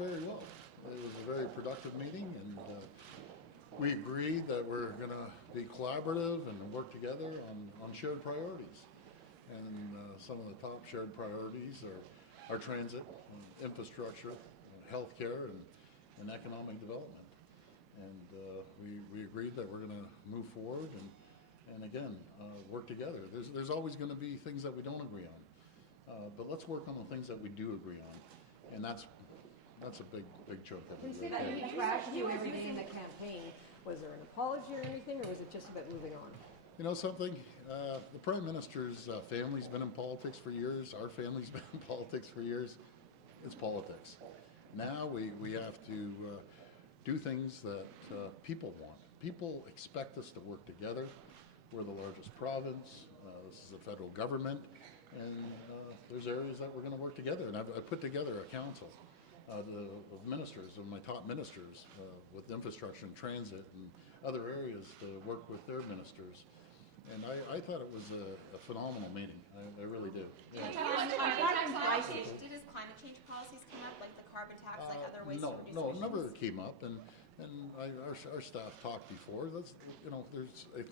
very well. It was a very productive meeting, and we agreed that we're going to be collaborative and work together on shared priorities. And some of the top shared priorities are transit, infrastructure, healthcare, and economic development. And we agreed that we're going to move forward and again, work together. There's always going to be things that we don't agree on, but let's work on the things that we do agree on, and that's a big chunk of it. Considering he trashed you every day in the campaign, was there an apology or anything, or was it just about moving on? You know something? The Prime Minister's family's been in politics for years. Our family's been in politics for years. It's politics. Now we have to do things that people want. People expect us to work together. We're the largest province. This is the federal government. And there's areas that we're going to work together. And I've put together a council of ministers, of my top ministers, with infrastructure and transit and other areas to work with their ministers. And I thought it was a phenomenal meeting. I really do. Yeah. Did his climate change policies come up, like the carbon tax, like other ways to reduce emissions? No, never came up. And our staff talked before. There's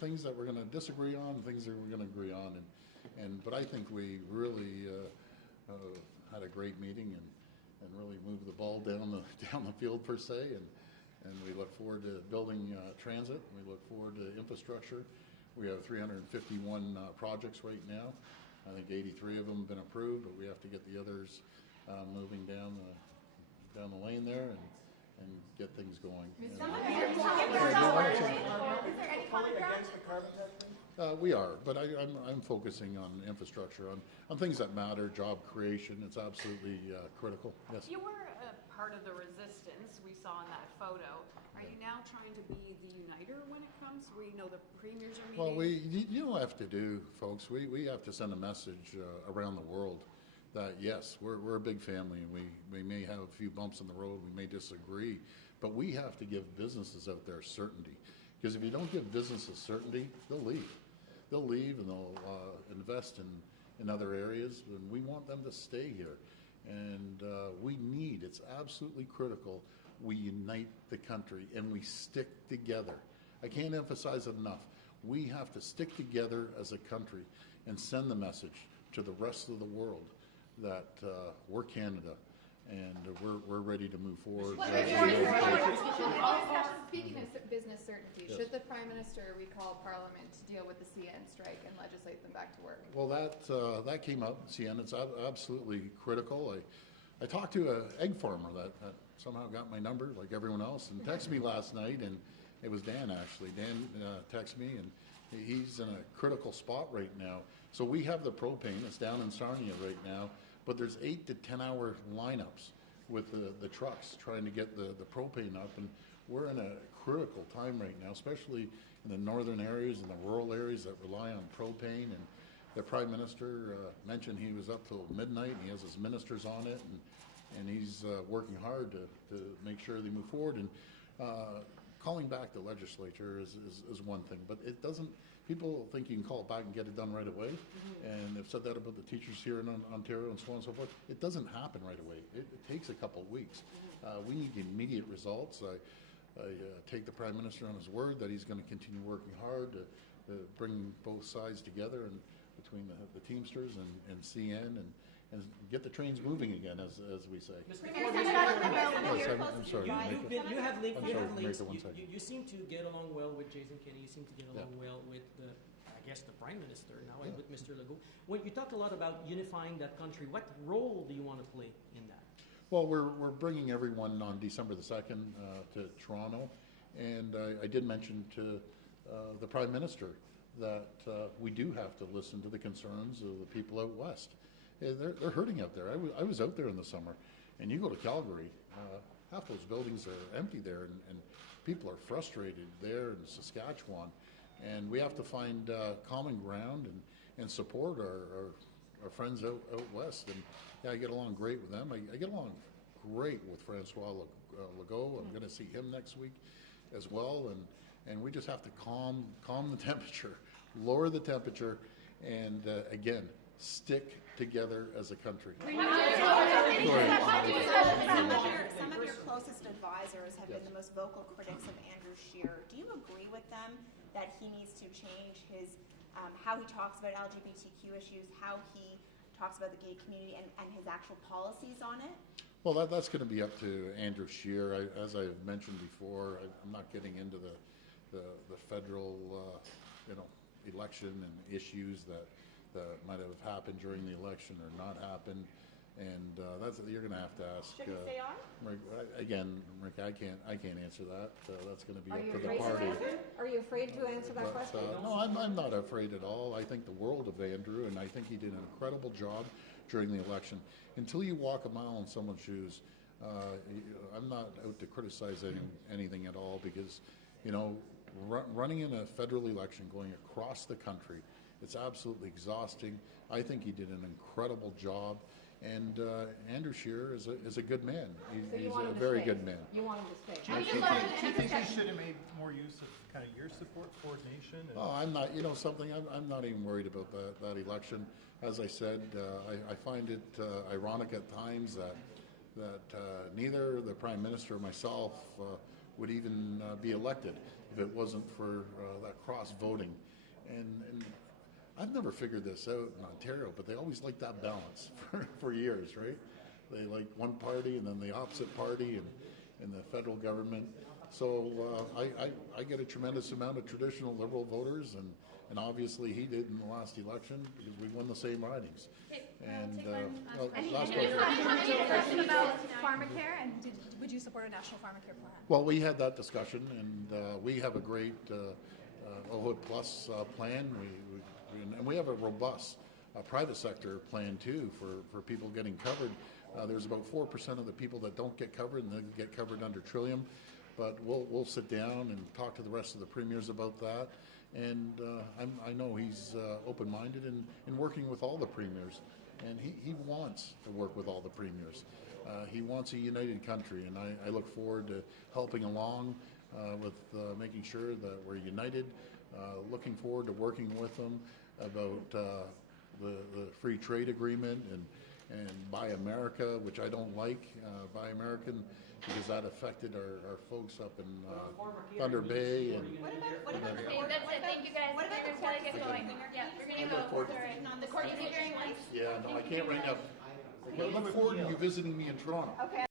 things that we're going to disagree on, things that we're going to agree on. But I think we really had a great meeting and really moved the ball down the field per se. And we look forward to building transit. We look forward to infrastructure. We have 351 projects right now. I think 83 of them have been approved, but we have to get the others moving down the lane there and get things going. Is there any common ground? We are, but I'm focusing on infrastructure, on things that matter, job creation. It's absolutely critical. Yes. You were a part of the resistance we saw in that photo. Are you now trying to be the uniter when it comes? We know the premiers are meeting. Well, you know what we have to do, folks. We have to send a message around the world that yes, we're a big family, and we may have a few bumps in the road. We may disagree, but we have to give businesses out there certainty. Because if you don't give businesses certainty, they'll leave. They'll leave and they'll invest in other areas, and we want them to stay here. And it's absolutely critical we unite the country and we stick together. I can't emphasize it enough. We have to stick together as a country and send the message to the rest of the world that we're Canada and we're ready to move forward. Speaking of business certainty, yes. Should the Prime Minister recall Parliament to deal with the CN strike and legislate them back to work? Well, that came up, CN. It's absolutely critical. I talked to an egg farmer that somehow got my number, like everyone else, and texted me last night, and it was Dan, actually. Dan texted me, and he's in a critical spot right now. So we have the propane. It's down in Sarnia right now, but there's 8 to 10 hour lineups with the trucks trying to get the propane up, and we're in a critical time right now, especially in the northern areas and the rural areas that rely on propane. And the Prime Minister mentioned he was up till midnight, and he has his ministers on it, and he's working hard to make sure they move forward. And calling back the legislature is one thing, but it doesn't. People think you can call it back and get it done right away, and they've said that about the teachers here in Ontario and so on and so forth. It doesn't happen right away. It takes a couple of weeks. We need immediate results. I take the Prime Minister on his word that he's going to continue working hard to bring both sides together and between the Teamsters and CN and get the trains moving again, as we say. I'm sorry. You seem to get along well with Jason Kenney. You seem to get along well with the Prime Minister now, and with Mr. Legault. When you talked a lot about unifying that country, what role do you want to play in that? Well, we're bringing everyone on December the 2nd to Toronto, and I did mention to the Prime Minister that we do have to listen to the concerns of the people out west. They're hurting out there. I was out there in the summer, and you go to Calgary, half those buildings are empty there, and people are frustrated there in Saskatchewan, and we have to find common ground and support our friends out west. And yeah, I get along great with them. I get along great with Francois Legault. I'm going to see him next week as well, and we just have to calm the temperature, lower the temperature, and again, stick together as a country. Some of your advisors have been the most vocal critics of Andrew Scheer. Do you agree with them that he needs to change his, how he talks about LGBTQ issues, how he talks about the gay community, and his actual policies on it? Well, that's going to be up to Andrew Scheer. As I've mentioned before, I'm not getting into the federal, election and issues that might have happened during the election or not happened. And you're going to have to ask. Should he stay on? Rick, Rick, I can't answer that. That's going to be Are up you to the afraid to party. answer? Are you afraid to answer that But, question? no, I'm not afraid at all. I think the world of Andrew, and I think he did an incredible job during the election. Until you walk a mile in someone's shoes, I'm not out to criticize anything at all because, running in a federal election, going across the country, it's absolutely exhausting. I think he did an incredible job. And Andrew Scheer is a good man. So you He's want a him to very stay? good man. You want him to stay? Do you think he should have made more use of kind of your support, coordination? And Oh, I'm not. Something. I'm not even worried about that election. As I said, I find it ironic at times that neither the Prime Minister or myself would even be elected if it wasn't for that cross voting. And I've never figured this out in Ontario, but they always like that balance for years, right? They like one party and then the opposite party and the federal government. So I get a tremendous amount of traditional Liberal voters, and obviously he did in the last election because we won the same ridings. And last question. About pharmacare, and would you support a national pharmacare plan? Well, we had that discussion, and we have a great OHID Plus plan. And we have a robust private sector plan too for people getting covered. There's about 4% of the people that don't get covered, and they get covered under Trillium. But we'll sit down and talk to the rest of the premiers about that. And I know he's open-minded in working with all the premiers, and he wants to work with all the premiers. He wants a united country, and I look forward to helping along with making sure that we're united. Looking forward to working with them about the free trade agreement and Buy America, which I don't like, Buy American, because that affected our folks up in Thunder Bay. And What about the Okay, court? that's it. Thank you guys. What about the We're court gonna get decision? going. Yeah, we're gonna go. court Sorry. decision on The the court state decision. license? yeah, no, I can't right now. I look forward to you visiting me in Toronto. Okay.